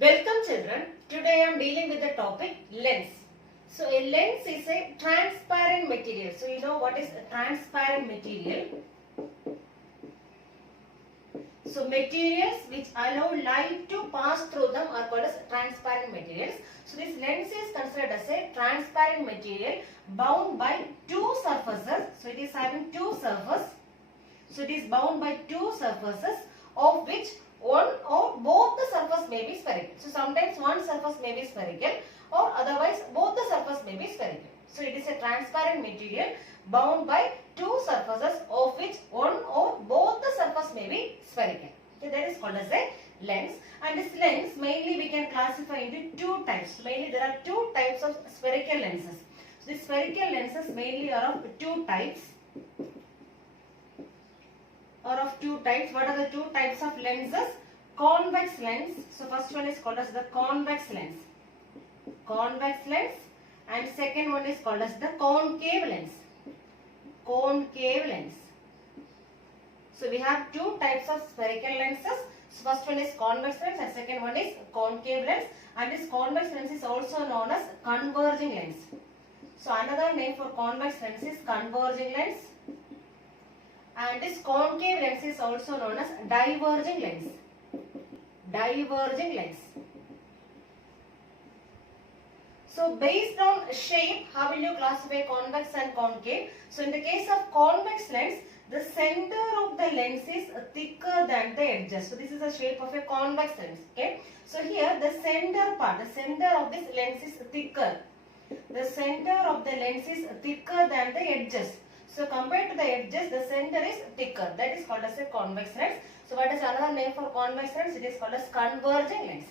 Welcome children. Today I am dealing with the topic lens. So a lens is a transparent material. So you know what is a transparent material? So materials which allow light to pass through them are called as transparent materials. So this lens is considered as a transparent material bound by two surfaces. So it is having two surfaces. So it is bound by two surfaces of which one or both the surface may be spherical. So sometimes one surface may be spherical or otherwise both the surface may be spherical. So it is a transparent material bound by two surfaces of which one or both the surface may be spherical. Okay, that is called as a lens, and this lens mainly we can classify into two types. Mainly there are two types of spherical lenses. So the spherical lenses mainly are of two types. What are the two types of lenses? Convex lens. So first one is called as the convex lens. Convex lens, and second one is called as the concave lens. Concave lens. So we have two types of spherical lenses. So first one is convex lens and second one is concave lens, and this convex lens is also known as converging lens. So another name for convex lens is converging lens, and this concave lens is also known as diverging lens. Diverging lens. So based on shape, how will you classify convex and concave? So in the case of convex lens, the center of the lens is thicker than the edges. So this is the shape of a convex lens. Okay. So here the center part, the center of this lens is thicker. The center of the lens is thicker than the edges. So compared to the edges, the center is thicker. That is called as a convex lens. So what is another name for convex lens? It is called as converging lens.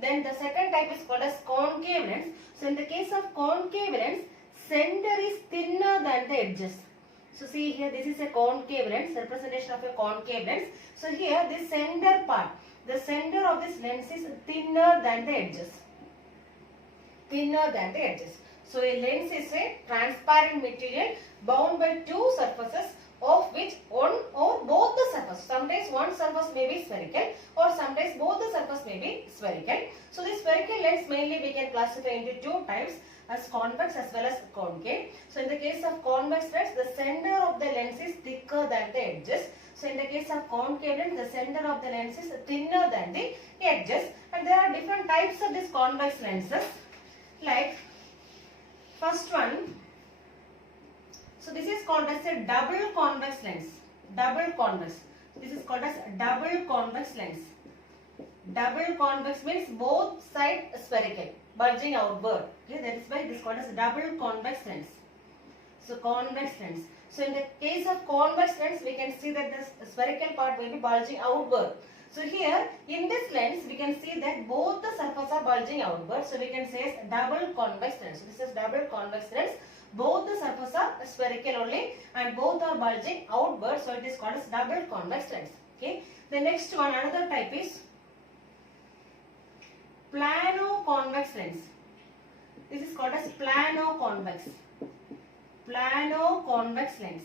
Then the second type is called as concave lens. So in the case of concave lens, center is thinner than the edges. So see here, this is a concave lens, representation of a concave lens. So here this center part, the center of this lens is thinner than the edges. Thinner than the edges. So a lens is a transparent material bound by two surfaces of which one or both the surface. Sometimes one surface may be spherical or sometimes both the surface may be spherical. So this spherical lens mainly we can classify into two types, as convex as well as concave. So in the case of convex lens, the center of the lens is thicker than the edges. So in the case of concave lens, the center of the lens is thinner than the edges. And there are different types of these convex lenses. Like first one, so this is called as a double convex lens. Double convex. This is called as double convex lens. Double convex means both sides spherical, bulging outward. Okay, that is why this is called as double convex lens. So convex lens. So in the case of convex lens, we can see that the spherical part will be bulging outward. So here in this lens, we can see that both the surfaces are bulging outward. So we can say it's double convex lens. So this is double convex lens. Both the surfaces are spherical only and both are bulging outward. So it is called as double convex lens. Okay. The next one, another type is plano-convex lens. This is called as plano-convex. Plano-convex lens.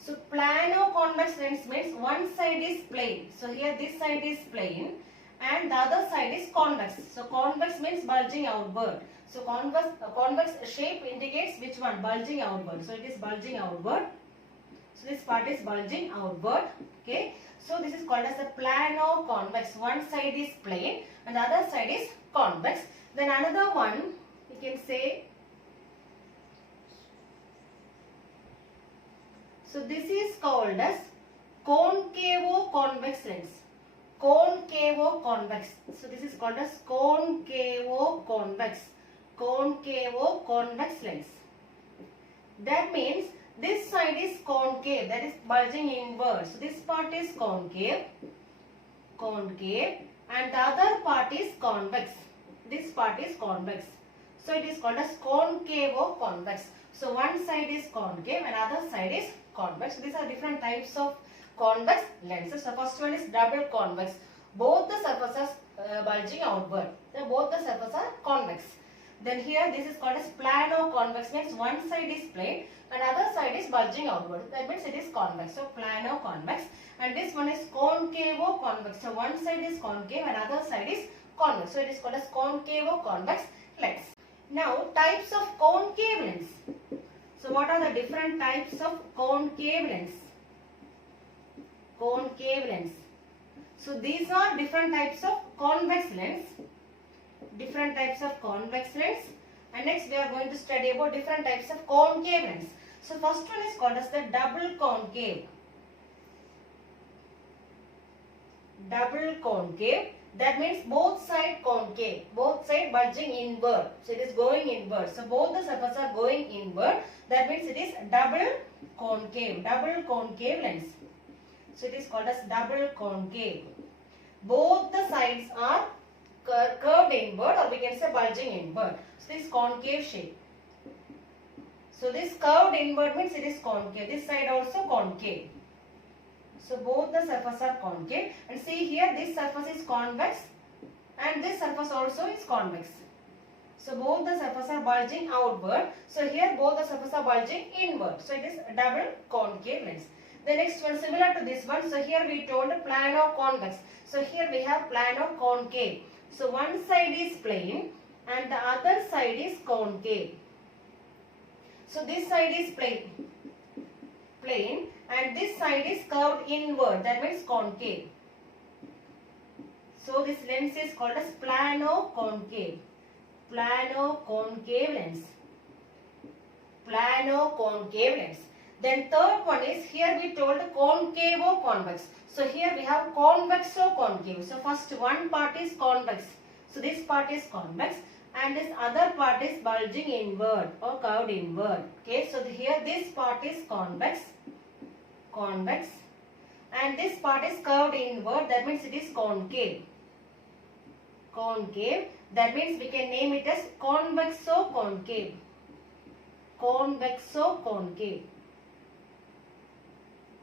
So plano-convex lens means one side is plane. So here this side is plane and the other side is convex. So convex means bulging outward. So convex shape indicates which one? Bulging outward. So it is bulging outward. So this part is bulging outward. Okay. So this is called as a plano-convex. One side is plane and the other side is convex. Then another one you can say. So this is called as concavo-convex lens. Concavo-convex. So this is called as concavo-convex. Concavo-convex lens. That means this side is concave, that is bulging inward. So this part is concave, and the other part is convex. This part is convex. So it is called as concavo-convex. So one side is concave and other side is convex. These are different types of convex lenses. The first one is double convex. Both the surfaces bulging outward. Both the surfaces are convex. Then here this is called as plano-convex, means one side is plane and other side is bulging outward. That means it is convex. So plano-convex. And this one is concavo-convex. So one side is concave and other side is convex. So it is called as concavo-convex lens. Now types of concave lens. So what are the different types of concave lens? Concave lens. So these are different types of convex lens. Different types of convex lens. And next we are going to study about different types of concave lens. So first one is called as the double concave. Double concave. That means both side concave. Both side bulging inward. So it is going inward. So both the surfaces are going inward. That means it is double concave. Double concave lens. So it is called as double concave. Both the sides are curved inward, or we can say bulging inward. So this concave shape. So this curved inward means it is concave. This side also concave. So both the surfaces are concave. And see here, this surface is convex and this surface also is convex. So both the surfaces are bulging outward. So here both the surfaces are bulging inward. So it is double concave lens. The next one similar to this one. So here we told plano-convex. So here we have plano-concave. So one side is plane and the other side is concave. So this side is plane and this side is curved inward. That means concave. So this lens is called as plano-concave. Plano-concave lens. Plano-concave lens. Then third one is, here we told concavo-convex. So here we have convexo-concave. So first one part is convex. So this part is convex and this other part is bulging inward or curved inward. Okay, so here this part is convex and this part is curved inward. That means it is concave. That means we can name it as convexo-concave. Convexo-concave.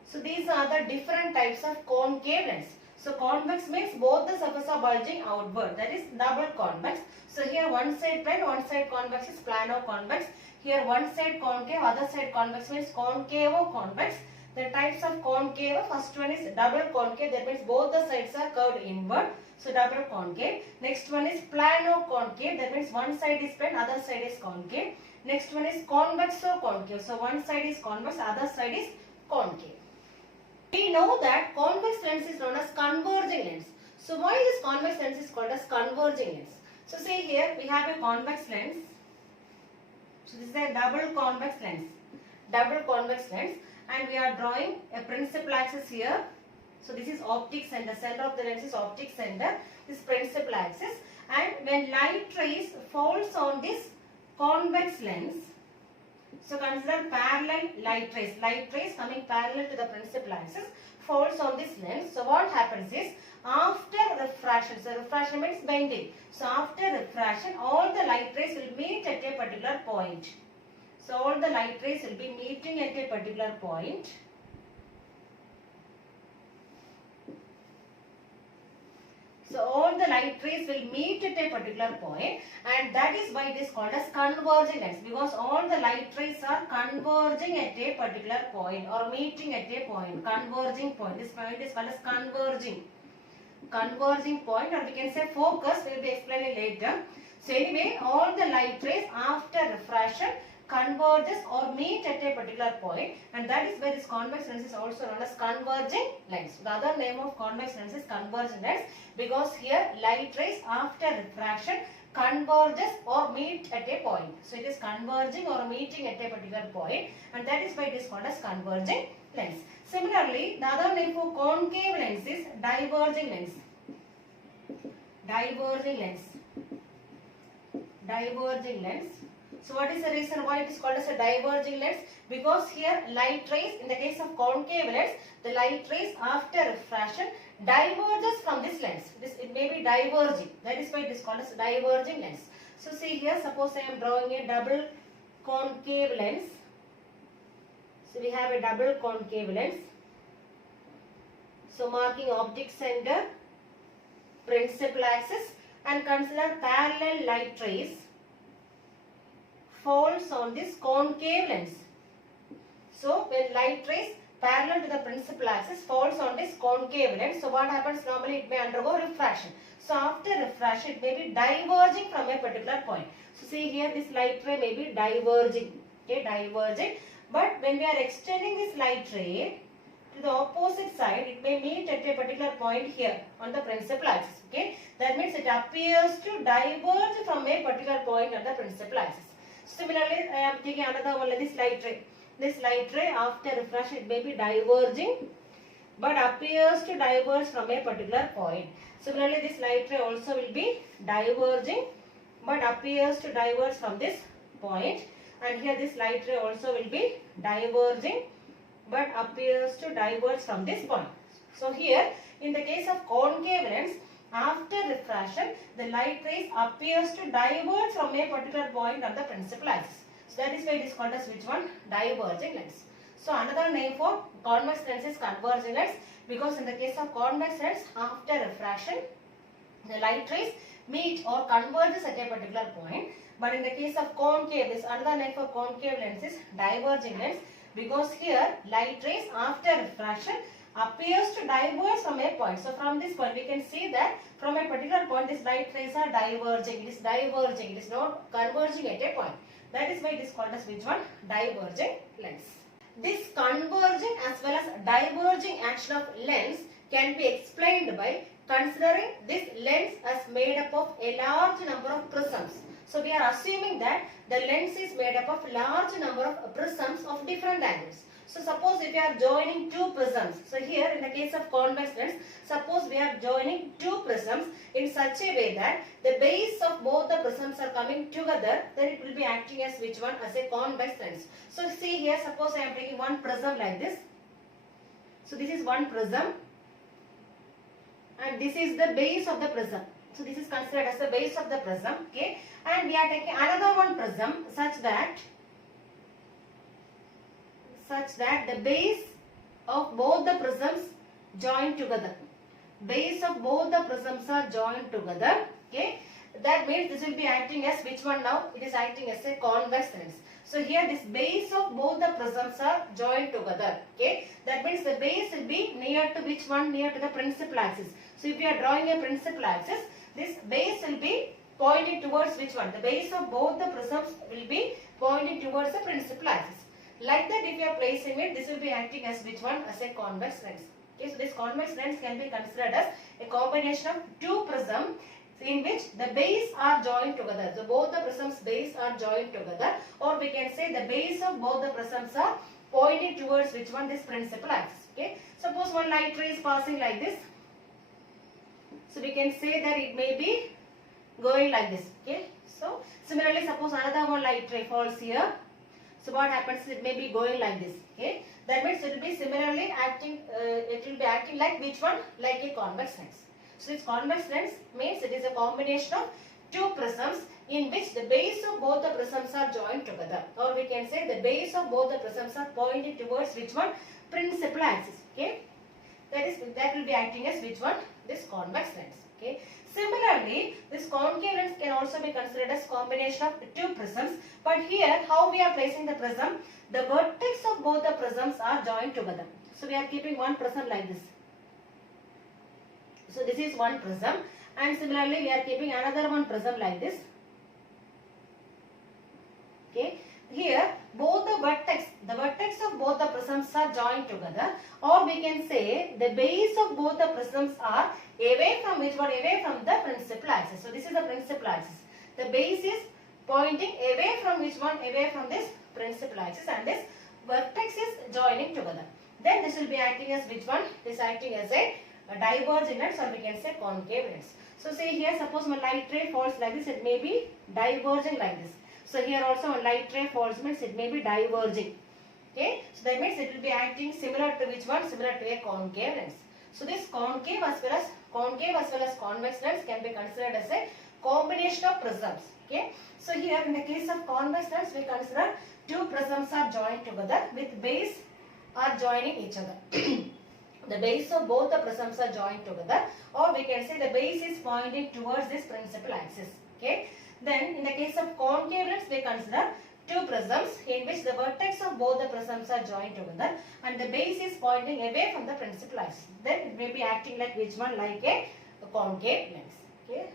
So these are the different types of concave lens. So convex means both the surfaces are bulging outward. That is double convex. So here one side plane, one side convex is plano-convex. Here one side concave, other side convex means concavo-convex. The types of concave, first one is double concave. That means both the sides are curved inward. So double concave. Next one is plano-concave. That means one side is plane, other side is concave. Next one is convexo-concave. So one side is convex, other side is concave. We know that convex lens is known as converging lens. So why this convex lens is called as converging lens? So see here we have a convex lens. So this is a double convex lens. Double convex lens, and we are drawing a principal axis here. So this is optic center. Center of the lens is optic center. This principal axis, and when light rays falls on this convex lens, so consider parallel light rays. Light rays coming parallel to the principal axis falls on this lens. So what happens is, after refraction, so refraction means bending. So after refraction, all the light rays will meet at a particular point. So all the light rays will be meeting at a particular point. So all the light rays will meet at a particular point, and that is why it is called as converging lens, because all the light rays are converging at a particular point or meeting at a point. Converging point. This point is called as converging point, or we can say focus. We will be explaining later. So anyway, all the light rays after refraction converges or meet at a particular point, and that is where this convex lens is also known as converging lens. The other name of convex lens is converging lens, because here light rays after refraction converges or meet at a point. So it is converging or meeting at a particular point, and that is why it is called as converging lens. Similarly, the other name for concave lens is diverging lens. Diverging lens. Diverging lens. So what is the reason why it is called as a diverging lens? Because here light rays, in the case of concave lens, the light rays after refraction diverges from this lens. It may be diverging. That is why it is called as diverging lens. So see here, suppose I am drawing a double concave lens. So we have a double concave lens. So marking optic center, principal axis, and consider parallel light rays. falls on this concave lens. So when light rays parallel to the principal axis falls on this concave lens, so what happens normally? It may undergo refraction. So after refraction, it may be diverging from a particular point. So see here, this light ray may be diverging, okay, diverging. But when we are extending this light ray to the opposite side, it may meet at a particular point here on the principal axis, okay. That means it appears to diverge from a particular point on the principal axis. Similarly, I am taking another one like this light ray. This light ray after refraction, it may be diverging but appears to diverge from a particular point. Similarly, this light ray also will be diverging but appears to diverge from this point. And here this light ray also will be diverging but appears to diverge from this point. So here in the case of concave lens, after refraction, the light rays appears to diverge from a particular point on the principal axis. So that is why it is called as which one? Diverging lens. So another name for convex lens is converging lens, because in the case of convex lens, after refraction, the light rays meet or converges at a particular point. But in the case of concave, this another name for concave lens is diverging lens, because here light rays after refraction appears to diverge from a point. So from this point we can see that from a particular point these light rays are diverging. It is diverging. It is not converging at a point. That is why it is called as which one? Diverging lens. This converging as well as diverging action of lens can be explained by considering this lens as made up of a large number of prisms. So we are assuming that the lens is made up of large number of prisms of different angles. So suppose if we are joining two prisms, so here in the case of convex lens, suppose we are joining two prisms in such a way that the base of both the prisms are coming together, then it will be acting as which one? As a convex lens. So see here, suppose I am taking one prism like this. So this is one prism and this is the base of the prism. So this is considered as the base of the prism, okay, and we are taking another one prism such that the base of both the prisms join together. Base of both the prisms are joined together, okay. That means this will be acting as which one now? It is acting as a convex lens. So here this base of both the prisms are joined together, okay. That means the base will be near to which one? Near to the principal axis. So if you are drawing a principal axis, this base will be pointing towards which one? The base of both the prisms will be pointing towards the principal axis. Like that, if you are placing it, this will be acting as which one? As a convex lens. Okay, so this convex lens can be considered as a combination of two prisms in which the base are joined together. So both the prisms base are joined together, or we can say the base of both the prisms are pointing towards which one? This principal axis. Okay, suppose one light ray is passing like this. So we can say that it may be going like this. Okay, so similarly, suppose another one light ray falls here. So what happens? It may be going like this. Okay, that means it will be similarly acting. It will be acting like which one? Like a convex lens. So this convex lens means it is a combination of two prisms in which the base of both the prisms are joined together, or we can say the base of both the prisms are pointing towards which one? Principal axis. Okay, that will be acting as which one? This convex lens. Okay. Similarly, this concave lens can also be considered as combination of two prisms. But here, how we are placing the prism? The vertex of both the prisms are joined together. So we are keeping one prism like this. So this is one prism, and similarly we are keeping another one prism like this. Okay. Here both the vertex of both the prisms are joined together, or we can say the base of both the prisms are away from which one? Away from the principal axis. So this is the principal axis. The base is pointing away from which one? Away from this principal axis, and this vertex is joining together. Then this will be acting as which one? It is acting as a diverging lens, or we can say concave lens. So say here, suppose my light ray falls like this, it may be diverging like this. So here also a light ray falls means it may be diverging. Okay, so that means it will be acting similar to which one? Similar to a concave lens. So this concave as well as convex lens can be considered as a combination of prisms. Okay, so here in the case of convex lens, we consider two prisms are joined together with base are joining each other. The base of both the prisms are joined together, or we can say the base is pointing towards this principal axis. Okay. Then in the case of concave lens, we consider two prisms in which the vertex of both the prisms are joined together and the base is pointing away from the principal axis. Then it may be acting like which one? Like a concave lens. Okay.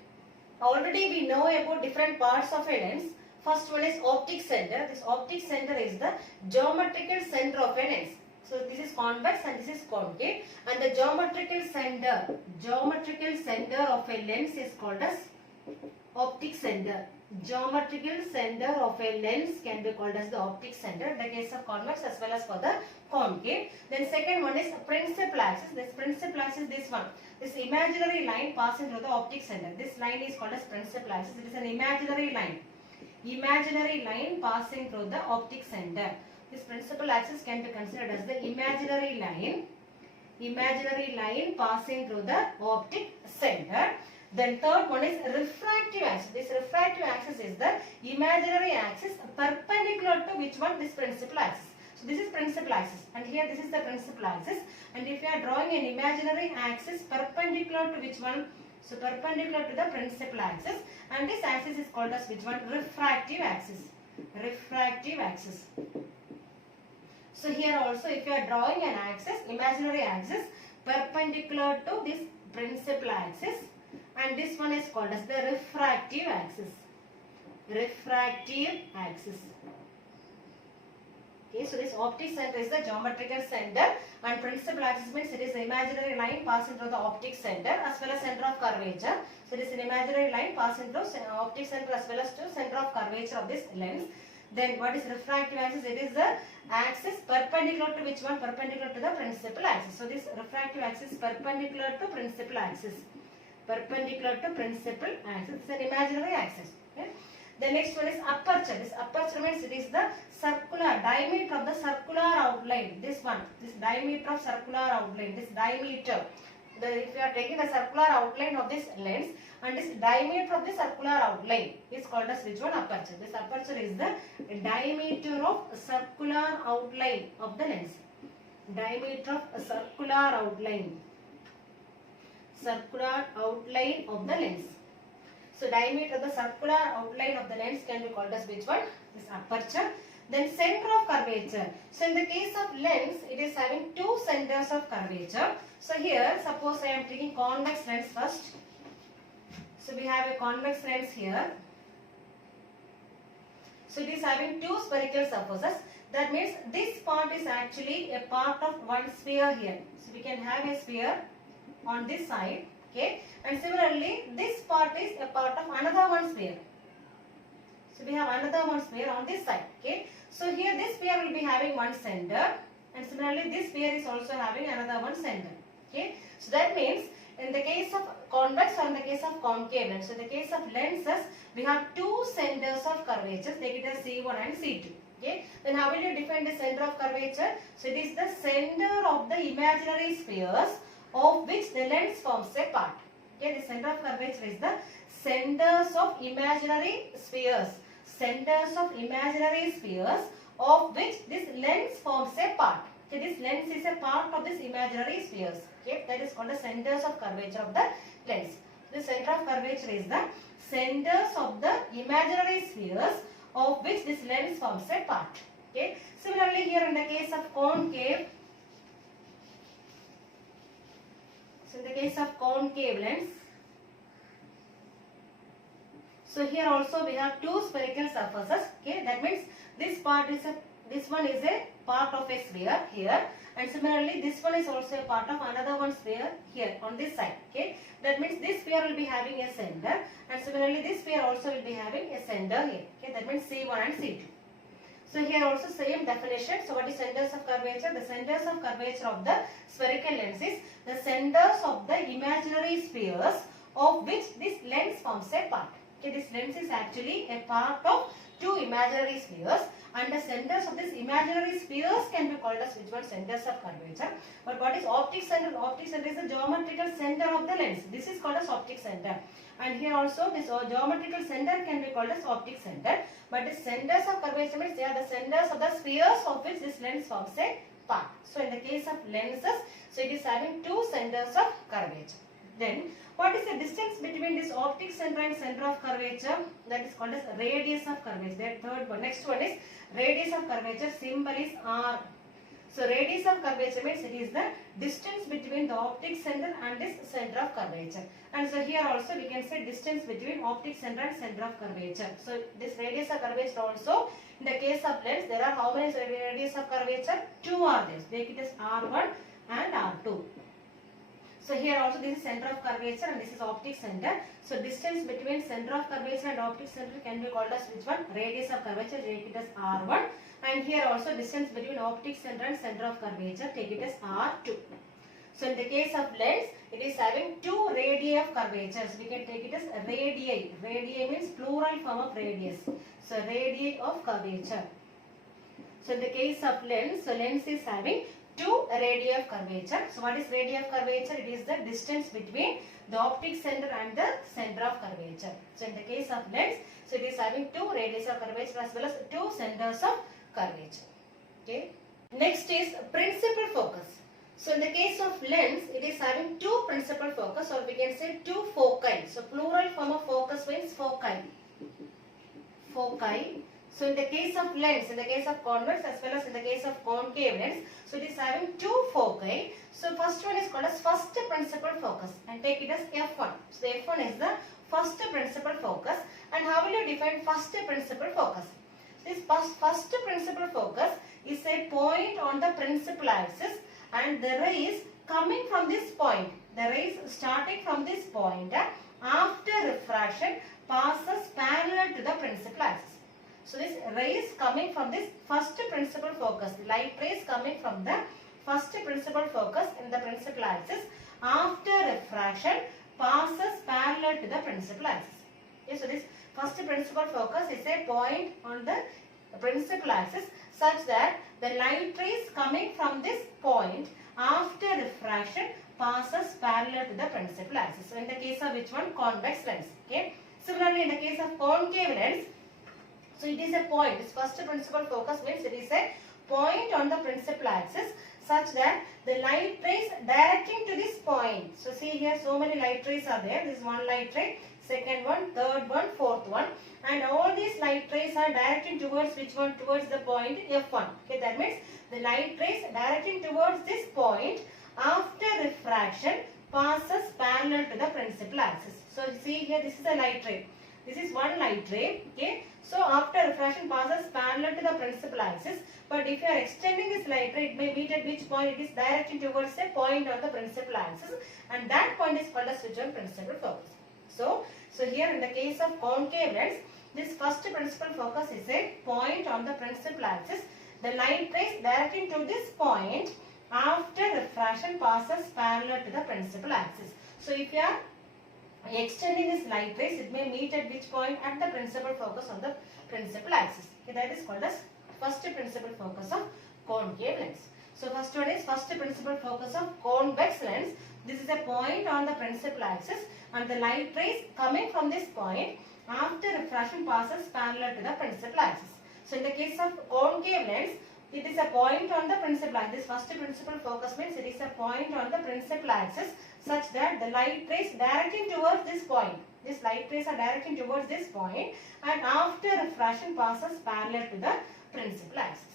Already we know about different parts of a lens. First one is optic center. This optic center is the geometrical center of a lens. So this is convex and this is concave, and the geometrical center of a lens is called as optic center. Geometrical center of a lens can be called as the optic center in the case of convex as well as for the concave. Then second one is principal axis. This principal axis, this one, this imaginary line passing through the optic center. This line is called as principal axis. It is an imaginary line passing through the optic center. This principal axis can be considered as the imaginary line passing through the optic center. Then third one is refractive axis. This refractive axis is the imaginary axis perpendicular to which one? This principal axis. So this is principal axis and here this is the principal axis, and if you are drawing an imaginary axis perpendicular to which one? So perpendicular to the principal axis, and this axis is called as which one? Refractive axis. So here also if you are drawing an axis, imaginary axis perpendicular to this principal axis, and this one is called as the refractive axis. Okay, so this optic center is the geometrical center and principal axis means it is the imaginary line passing through the optic center as well as center of curvature. So it is an imaginary line passing through optic center as well as to center of curvature of this lens. Then what is refractive axis? It is the axis perpendicular to which one? Perpendicular to the principal axis. So this refractive axis perpendicular to principal axis. It's an imaginary axis. Okay. The next one is aperture. This aperture means it is the circular diameter of the circular outline. This one, this diameter of circular outline. This diameter. If you are taking the circular outline of this lens, and this diameter of the circular outline is called as which one? Aperture. This aperture is the diameter of circular outline of the lens. Diameter of circular outline of the lens. So diameter of the circular outline of the lens can be called as which one? This aperture. Then center of curvature. So in the case of lens, it is having two centers of curvature. So here, suppose I am taking convex lens first. So we have a convex lens here. So it is having two spherical surfaces. That means this part is actually a part of one sphere here. So we can have a sphere on this side. Okay. And similarly, this part is a part of another one sphere. So we have another one sphere on this side. Okay. So here this sphere will be having one center, and similarly this sphere is also having another one center. Okay. So that means in the case of convex or in the case of concave lens, so in the case of lenses, we have two centers of curvature. Take it as C1 and C2. Okay. Then how will you define the center of curvature? So it is the center of the imaginary spheres of which the lens forms a part. Okay, the center of curvature is the centers of imaginary spheres. Centers of imaginary spheres of which this lens forms a part. Okay, this lens is a part of this imaginary spheres. Okay, that is called the centers of curvature of the lens. The center of curvature is the centers of the imaginary spheres of which this lens forms a part. Okay. Similarly, here in the case of concave, so in the case of concave lens, so here also we have two spherical surfaces. Okay, that means this part is this one is a part of a sphere here, and similarly this one is also a part of another one sphere here on this side. Okay, that means this sphere will be having a center, and similarly this sphere also will be having a center here. Okay, that means C1 and C2. So here also same definition. So what is centers of curvature? The centers of curvature of the spherical lens is the centers of the imaginary spheres of which this lens forms a part. Okay, this lens is actually a part of two imaginary spheres, and the centers of these imaginary spheres can be called as which one? Centers of curvature. But what is optic center? Optic center is the geometrical center of the lens. This is called as optic center. And here also this geometrical center can be called as optic center. But the centers of curvature means they are the centers of the spheres of which this lens forms a part. So in the case of lenses, so it is having two centers of curvature. Then what is the distance between this optic center and center of curvature? That is called as radius of curvature. That third one. Next one is radius of curvature. Symbol is R. So radius of curvature means it is the distance between the optic center and this center of curvature. And so here also we can say distance between optic center and center of curvature. So this radius of curvature also, in the case of lens, there are how many radius of curvature? 2 are there. Take it as R1 and R2. So here also this is center of curvature and this is optic center. So distance between center of curvature and optic center can be called as which one? Radius of curvature. Take it as R1. And here also distance between optic center and center of curvature, take it as R2. So in the case of lens, it is having 2 radii of curvature. So we can take it as radii. Radii means plural form of radius. So radii of curvature. So in the case of lens, so lens is having 2 radii of curvature. So what is radii of curvature? It is the distance between the optic center and the center of curvature. So in the case of lens, so it is having 2 radii of curvature as well as 2 centers of curvature. Okay. Next is principal focus. So in the case of lens, it is having 2 principal focus, or we can say 2 foci. So plural form of focus means foci. Foci. So in the case of lens, in the case of convex as well as in the case of concave lens, so it is having 2 foci. So first one is called as first principal focus and take it as F1. So F1 is the first principal focus. And how will you define first principal focus? This first principal focus is a point on the principal axis and the rays coming from this point. The rays starting from this point after refraction passes parallel to the principal axis. So this rays coming from this first principal focus, the light rays coming from the first principal focus in the principal axis after refraction passes parallel to the principal axis. Okay, so this first principal focus is a point on the principal axis such that the light rays coming from this point after refraction passes parallel to the principal axis. So in the case of which one? Convex lens. Okay. Similarly, in the case of concave lens, so it is a point. Its first principal focus means it is a point on the principal axis such that the light rays directing to this point. So see here, so many light rays are there. This is one light ray, second one, third one, fourth one, and all these light rays are directing towards which one? Towards the point F1. Okay, that means the light rays directing towards this point after refraction passes parallel to the principal axis. So see here, this is a light ray. This is one light ray. Okay, so after refraction passes parallel to the principal axis. But if you are extending this light ray, it may meet at which point? It is directing towards a point on the principal axis, and that point is called as which one? Principal focus. So here in the case of concave lens, this first principal focus is a point on the principal axis. The light rays directing to this point after refraction passes parallel to the principal axis. So if you are extending this light rays, it may meet at which point? At the principal focus on the principal axis. Okay, that is called as first principal focus of concave lens. So first one is first principal focus of convex lens. This is a point on the principal axis and the light rays coming from this point after refraction passes parallel to the principal axis. So in the case of concave lens, it is a point on the principal axis. This first principal focus means it is a point on the principal axis such that the light rays directing towards this point. These light rays are directing towards this point and after refraction passes parallel to the principal axis.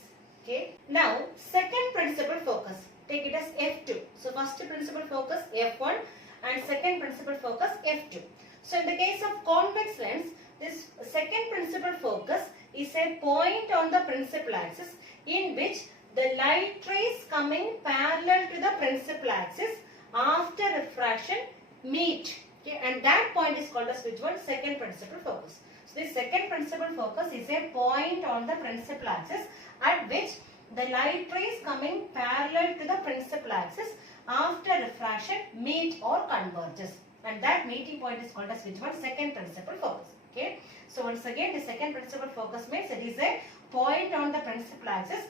Okay. Now second principal focus, take it as F2. So first principal focus F1 and second principal focus F2. So in the case of convex lens, this second principal focus is a point on the principal axis in which the light rays coming parallel to the principal axis after refraction meet. Okay, and that point is called as which one? Second principal focus. So this second principal focus is a point on the principal axis at which the light rays coming parallel to the principal axis after refraction meet or converges, and that meeting point is called as which one? Second principal focus. Okay, so once again the second principal focus means it is a point on the principal axis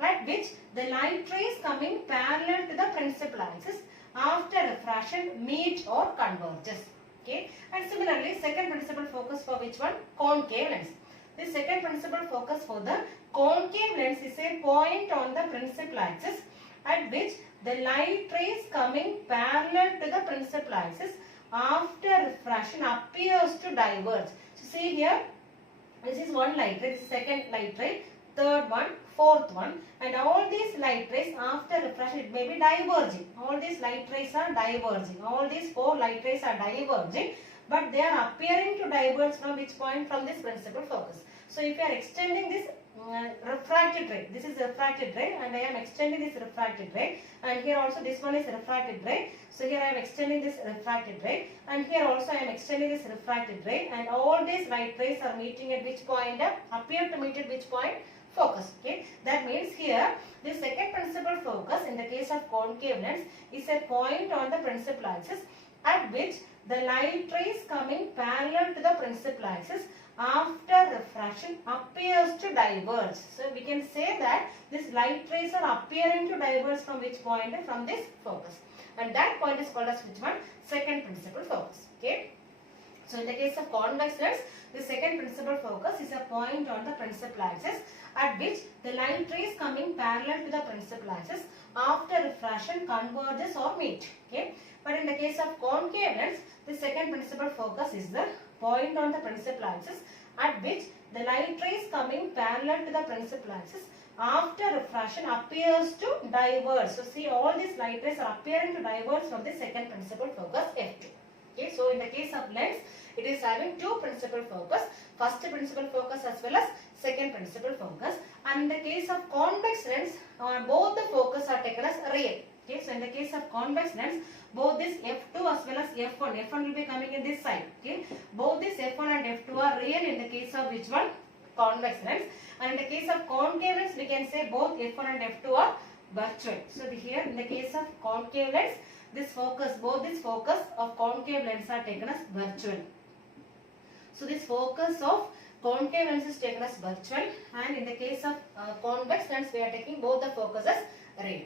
at which the light rays coming parallel to the principal axis after refraction meet or converges. Okay, and similarly second principal focus for which one? Concave lens. The second principal focus for the concave lens is a point on the principal axis at which the light rays coming parallel to the principal axis after refraction appears to diverge. So see here, this is one light ray, this is second light ray, third one, fourth one, and all these light rays after refraction it may be diverging. All these light rays are diverging. All these four light rays are diverging, but they are appearing to diverge from which point? From this principal focus. So if you are extending this refracted ray, this is refracted ray, and I am extending this refracted ray, and here also this one is refracted ray. So here I am extending this refracted ray, and here also I am extending this refracted ray, and all these light rays are meeting at which point? Appear to meet at which point? Focus. Okay, that means here the second principal focus in the case of concave lens is a point on the principal axis at which the light rays coming parallel to the principal axis after refraction appears to diverge. So we can say that these light rays are appearing to diverge from which point? From this focus, and that point is called as which one? Second principal focus. Okay. So in the case of convex lens, the second principal focus is a point on the principal axis at which the light rays coming parallel to the principal axis after refraction converges or meet. Okay. But in the case of concave lens, the second principal focus is the point on the principal axis at which the light rays coming parallel to the principal axis after refraction appears to diverge. So see, all these light rays are appearing to diverge from the second principal focus F2. Okay, so in the case of lens, it is having two principal focus, first principal focus as well as second principal focus. And in the case of convex lens, both the focus are taken as real. Okay, so in the case of convex lens, both this F2 as well as F1 will be coming in this side. Okay, both this F1 and F2 are real in the case of which one? Convex lens. And in the case of concave lens, we can say both F1 and F2 are virtual. So here in the case of concave lens, this focus, both this focus of concave lens are taken as virtual. So this focus of concave lens is taken as virtual, and in the case of convex lens, we are taking both the focus as real.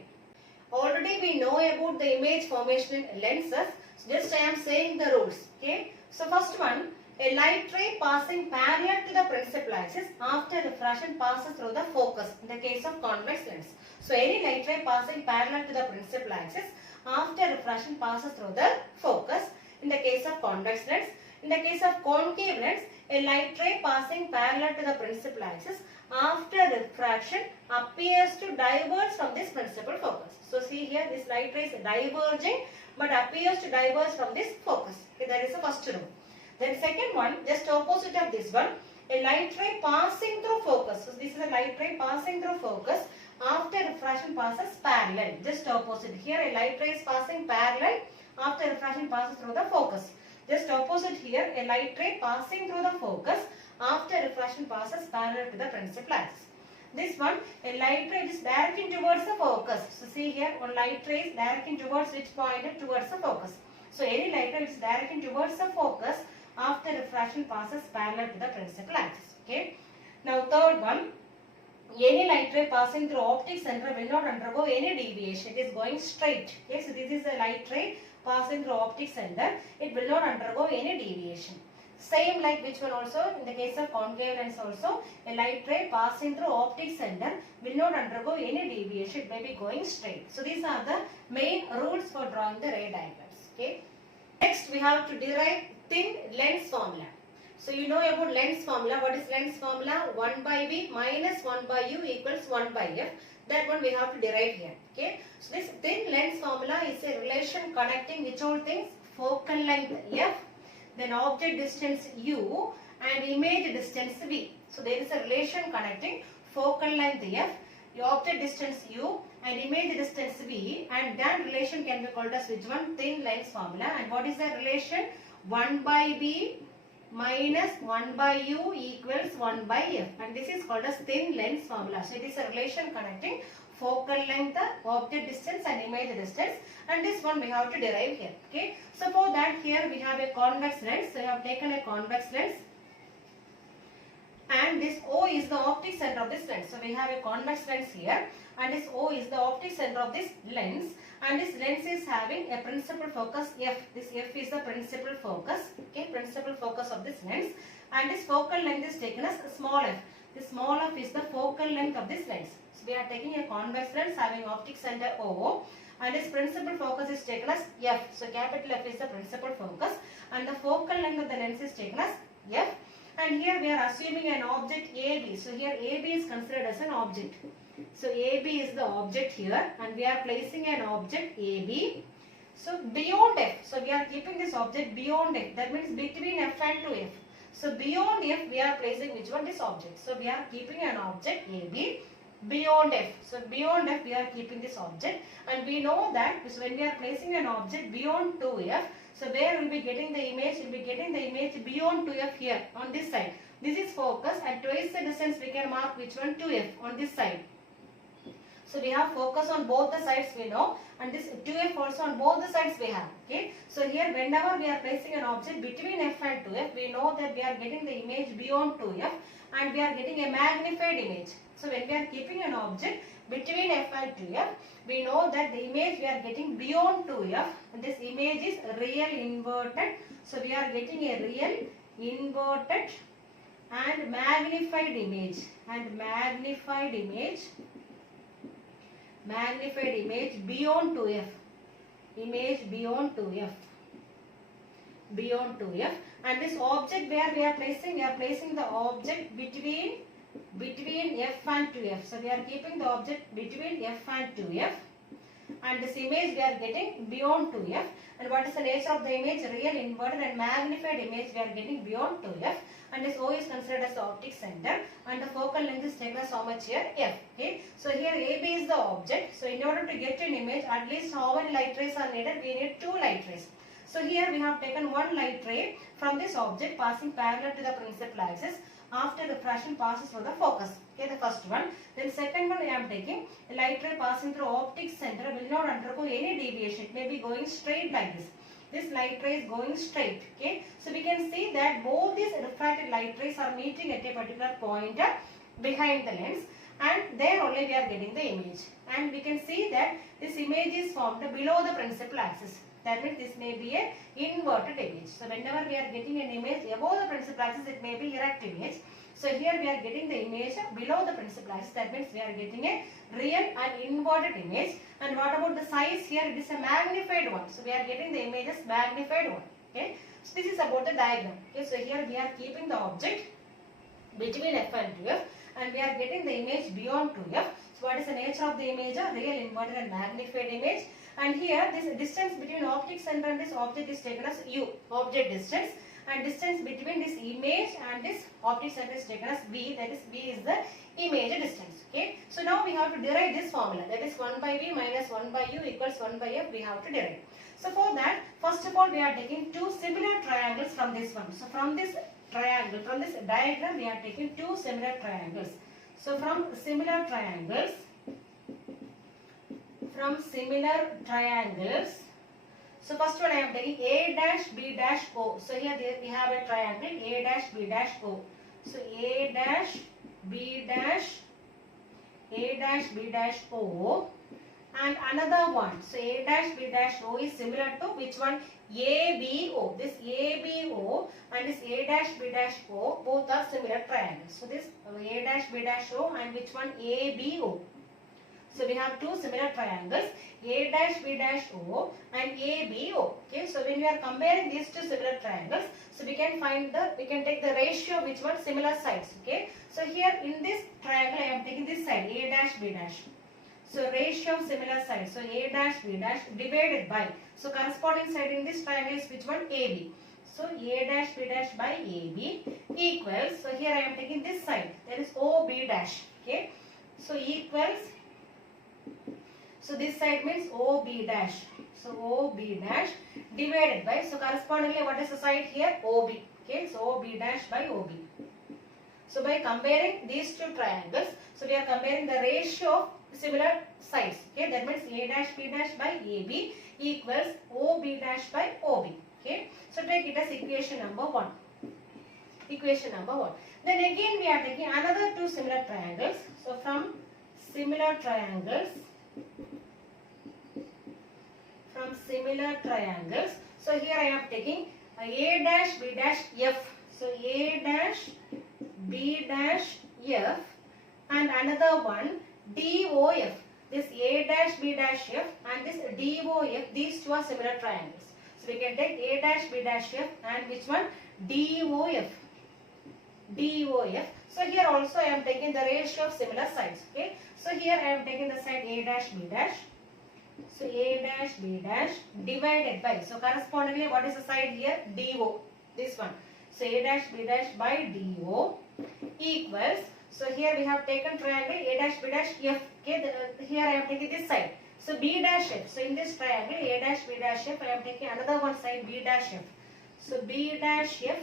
Already we know about the image formation in lenses. So just I am saying the rules. Okay. So first one, a light ray passing parallel to the principal axis after refraction passes through the focus in the case of convex lens. So any light ray passing parallel to the principal axis after refraction passes through the focus in the case of convex lens. In the case of concave lens, a light ray passing parallel to the principal axis after refraction appears to diverge from this principal focus. So see here, this light ray is diverging but appears to diverge from this focus. Okay, that is the first rule. Then second one, just opposite of this one, a light ray passing through focus. So this is a light ray passing through focus after refraction passes parallel. Just opposite. Here a light ray is passing parallel after refraction passes through the focus. Just opposite here, a light ray passing through the focus after refraction passes parallel to the principal axis. This one, a light ray is directing towards the focus. So see here, one light ray is directing towards which point? Towards the focus. So any light ray is directing towards the focus after refraction passes parallel to the principal axis. Okay. Now third one, any light ray passing through optic center will not undergo any deviation. It is going straight. Okay. So this is a light ray passing through optic center. It will not undergo any deviation. Same like which one also, in the case of concave lens also, a light ray passing through optic center will not undergo any deviation. It may be going straight. So these are the main rules for drawing the ray diagrams. Okay. Next we have to derive thin lens formula. So you know about lens formula. What is lens formula? 1 by V minus 1 by U equals 1 by F. That one we have to derive here. Okay. So this thin lens formula is a relation connecting which all things? Focal length F, then object distance U and image distance V. So there is a relation connecting focal length F, the object distance U and image distance V, and that relation can be called as which one? Thin lens formula. And what is the relation? 1 by V minus 1 by U equals 1 by F, and this is called as thin lens formula. So it is a relation connecting focal length, object distance and image distance, and this one we have to derive here. Okay. So for that, here we have a convex lens. So we have taken a convex lens, and this O is the optic center of this lens. So we have a convex lens here, and this O is the optic center of this lens, and this lens is having a principal focus F. This F is the principal focus. Okay, principal focus of this lens, and this focal length is taken as small f. This small f is the focal length of this lens. So we are taking a convex lens having optic center O, and its principal focus is taken as F. So capital F is the principal focus and the focal length of the lens is taken as F. And here we are assuming an object AB. So here AB is considered as an object. So AB is the object here and we are placing an object AB. So beyond F, so we are keeping this object beyond F. That means between F and to F. So beyond F we are placing which one? This object. So we are keeping an object AB beyond F. So beyond F we are keeping this object and we know that so when we are placing an object beyond 2F, so where will be getting the image? Will be getting the image beyond 2F here on this side. This is focus and twice the distance we can mark which one? 2F on this side. So we have focus on both the sides we know and this 2F also on both the sides we have. Okay. So here whenever we are placing an object between F and 2F, we know that we are getting the image beyond 2F and we are getting a magnified image. So when we are keeping an object between F and 2F, we know that the image we are getting beyond 2F and this image is real inverted. So we are getting a real inverted and magnified image beyond 2F, image beyond 2F, and this object where we are placing the object between F and 2F. So we are keeping the object between F and 2F and this image we are getting beyond 2F. And what is the nature of the image? Real inverted and magnified image we are getting beyond 2F. And this O is considered as the optic center and the focal length is taken as how much here? F. Okay. So here AB is the object. So in order to get an image, at least how many light rays are needed? We need 2 light rays. So here we have taken one light ray from this object passing parallel to the principal axis after refraction passes through the focus. Okay, the first one. Then second one I am taking a light ray passing through optic center will not undergo any deviation. It may be going straight like this. This light ray is going straight. Okay, so we can see that both these refracted light rays are meeting at a particular point behind the lens and there only we are getting the image. And we can see that this image is formed below the principal axis. That means this may be a inverted image. So whenever we are getting an image above the principal axis, it may be erect image. So here we are getting the image below the principal axis. That means we are getting a real and inverted image. And what about the size? Here it is a magnified one. So we are getting the image as magnified one. Okay. So this is about the diagram. Okay. So here we are keeping the object between F and 2F and we are getting the image beyond 2F. So what is the nature of the image? A real inverted and magnified image. And here this distance between optic center and this object is taken as U, object distance, and distance between this image and this optic center is taken as V, that is V is the image distance. Okay. So now we have to derive this formula, that is 1 by V minus 1 by U equals 1 by F we have to derive. So for that, first of all we are taking two similar triangles from this one. So from this triangle, from this diagram we are taking two similar triangles. So from similar triangles, so first one I am taking A dash B dash O. So here we have a triangle A dash B dash O. So A dash B dash O and another one. So A dash B dash O is similar to which one? ABO. This ABO and this A dash B dash O both are similar triangles. So this A dash B dash O and which one? ABO. So we have two similar triangles A dash B dash O and ABO. Okay, so when we are comparing these two similar triangles, so we can take the ratio which one? Similar sides. Okay, so here in this triangle I am taking this side A dash B dash. So ratio of similar sides. So A dash B dash divided by. So corresponding side in this triangle is which one? AB. So A dash B dash by AB equals. So here I am taking this side. That is OB dash. Okay, so equals. So this side means OB dash. So OB dash divided by. So correspondingly, what is the side here? OB. Okay, so OB dash by OB. So by comparing these two triangles, so we are comparing the ratio of similar sides. Okay, that means A dash B dash by AB equals OB dash by OB. Okay, so take it as equation number 1. Equation number 1. Then again we are taking another two similar triangles. So from similar triangles, so here I am taking A dash B dash F. So A dash B dash F and another one DOF. this A dash B dash F and this DOF, these two are similar triangles. So we can take A dash B dash F and which one? DOF. DOF. So here also I am taking the ratio of similar sides. Okay. So here I am taking the side A dash B dash. So A dash B dash divided by. So correspondingly, what is the side here? DO. This one. So A dash B dash by DO equals. So here we have taken triangle A dash B dash F. Okay. Here I am taking this side. So B dash F. So in this triangle A dash B dash F, I am taking another one side B dash F. So B dash F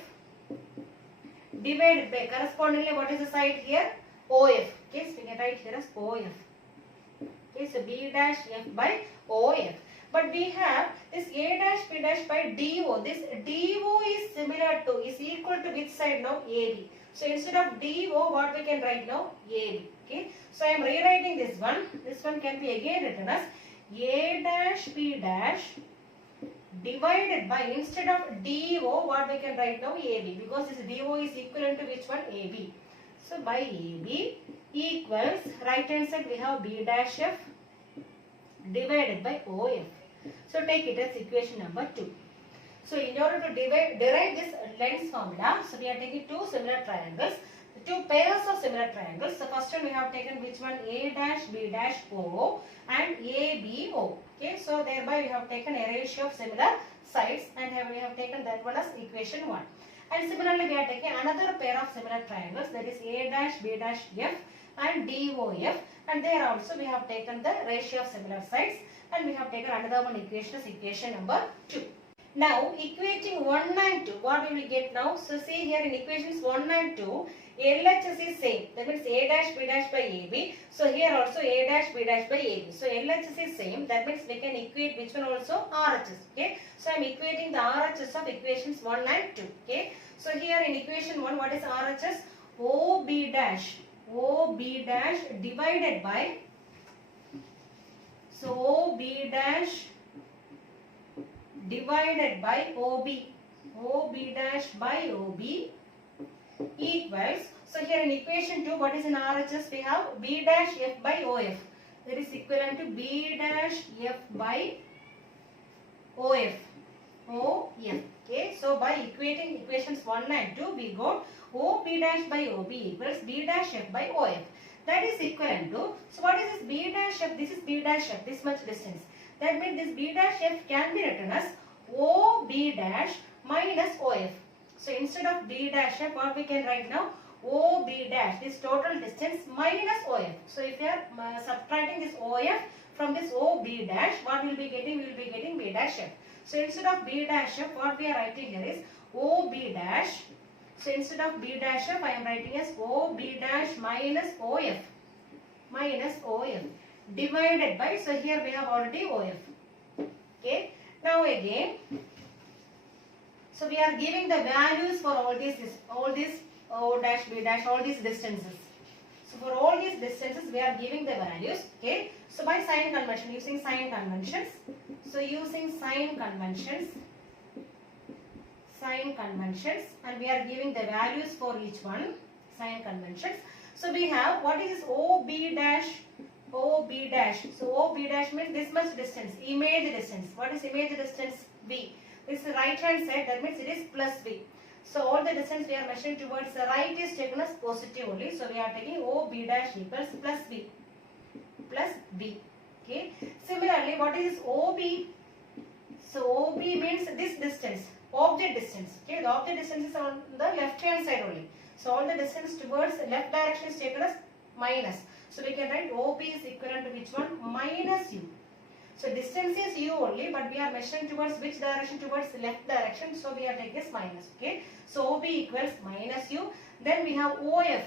divided by, correspondingly what is the side here? OF. Okay, so we can write here as OF. Okay, so B dash F by OF. But we have this A dash B dash by DO. This DO is similar to, is equal to which side now? AB. So instead of DO, what we can write now? AB. Okay, so I am rewriting this one. This one can be again written as A dash B dash divided by, instead of DO, what we can write now? AB, because this DO is equivalent to which one? AB. So by AB equals, right hand side we have B dash F divided by OF. So take it as equation number 2. So in order to derive this length formula, so we are taking two similar triangles, two pairs of similar triangles. So first one we have taken which one? A dash B dash O and ABO. Okay, so thereby we have taken a ratio of similar sides and we have taken that one as equation 1. And similarly we are taking another pair of similar triangles, that is A dash B dash F and DOF, and there also we have taken the ratio of similar sides and we have taken another one equation as equation number 2. Now equating 1 and 2, what we will get now? So see here in equations 1 and 2, LHS is same. That means A dash B dash by AB. So here also A dash B dash by AB. So LHS is same. That means we can equate which one also? RHS. Okay. So I am equating the RHS of equations 1 and 2. Okay. So here in equation 1, what is RHS? OB dash. OB dash divided by. So OB dash divided by OB. OB dash by OB equals, so here in equation 2, what is in RHS? We have B dash F by OF. That is equivalent to B dash F by OF. OF. Okay, so by equating equations 1 and 2, we got OB dash by OB equals B dash F by OF. That is equivalent to, so what is this B dash F? This is B dash F, this much distance. That means this B dash F can be written as OB dash minus OF. So instead of B dash F, what we can write now? OB dash, this total distance minus OF. So if you are subtracting this OF from this OB dash, what we will be getting? We will be getting B dash F. So instead of B dash F, what we are writing here is OB dash. So instead of B dash F, I am writing as OB dash minus OF. Minus OF. Divided by, so here we have already OF. Okay. Now again, so we are giving the values for all these O dash, B dash, all these distances. So for all these distances, we are giving the values. Okay. So by sign convention, using sign conventions. So using sign conventions, and we are giving the values for each one. Sign conventions. So we have, what is OB dash? OB dash. So OB dash means this much distance, image distance. What is image distance? V. This is right hand side, that means it is plus V. So all the distance we are measuring towards the right is taken as positive only. So we are taking OB dash equals plus V. Plus V. Okay. Similarly, what is OB? So OB means this distance, object distance. Okay. The object distance is on the left hand side only. So all the distance towards the left direction is taken as minus. So we can write OB is equivalent to which one? Minus U. So distance is U only, but we are measuring towards which direction? Towards the left direction. So we are taking as minus. Okay. So OB equals minus U. Then we have OF.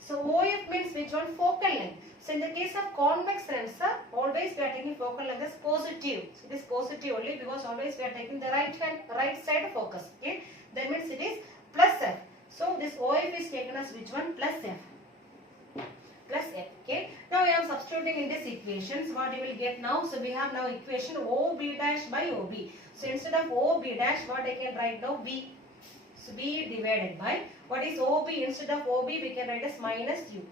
So OF means which one? Focal length. So in the case of convex lens, always we are taking focal length as positive. So it is positive only because always we are taking the right side focus. Okay. That means it is plus F. So this OF is taken as which one? Plus F. Plus F. Okay. Now we are substituting in this equations. What you will get now? So we have now equation OB dash by OB. So instead of OB dash, what I can write now? B. So B divided by, what is OB? Instead of OB, we can write as minus U.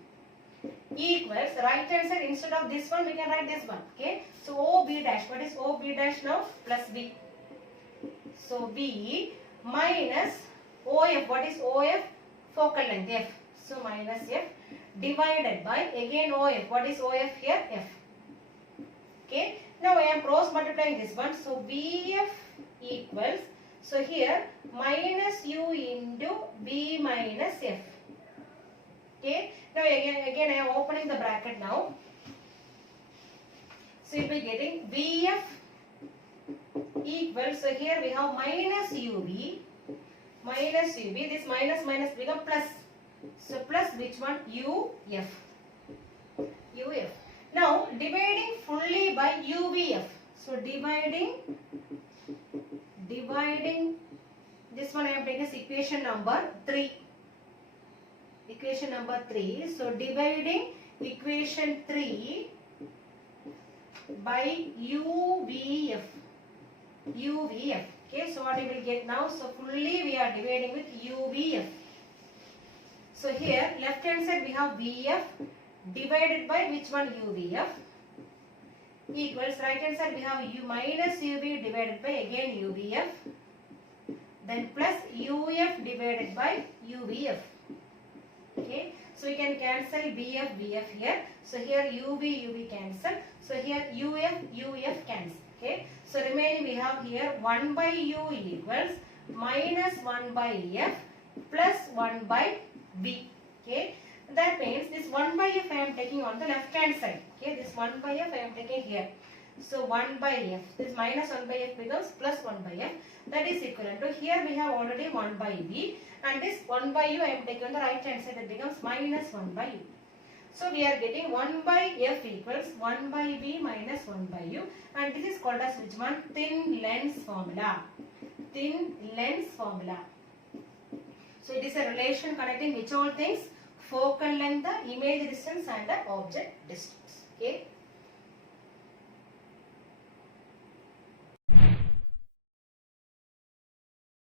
equals right hand side, instead of this one we can write this one. Okay, so OB dash, what is OB dash now? Plus B. So B minus OF, what is OF? Focal length F. So minus F divided by again OF, what is OF here? F. Okay, now I am cross multiplying this one. So BF equals, so here minus U into B minus F. Okay, now again I am opening the bracket now. So you will be getting BF equals, so here we have minus UB, this minus minus become plus. So plus which one? UF. Now dividing fully by UVF. So dividing this one I am taking as equation number 3. Equation number 3. So dividing equation 3 by UVF. Okay, so what we will get now? So fully we are dividing with UVF. So here left hand side we have VF divided by which one? UVF equals right hand side we have U minus UV divided by again UVF, then plus UF divided by UVF. Okay, so we can cancel BF here. So here UV cancel. So here UF cancel. Okay, so remaining we have here 1 by U equals minus 1 by F plus 1 by B. Okay, that means this 1 by F I am taking on the left hand side. Okay, this 1 by F I am taking here. So 1 by F, this minus 1 by F becomes plus 1 by F. That is equivalent to, here we have already 1 by B, and this 1 by U I am taking on the right hand side, that becomes minus 1 by U. So we are getting 1 by F equals 1 by B minus 1 by U, and this is called as which one? Thin lens formula. Thin lens formula. So it is a relation connecting which all things? Focal length, the image distance and the object distance. Okay.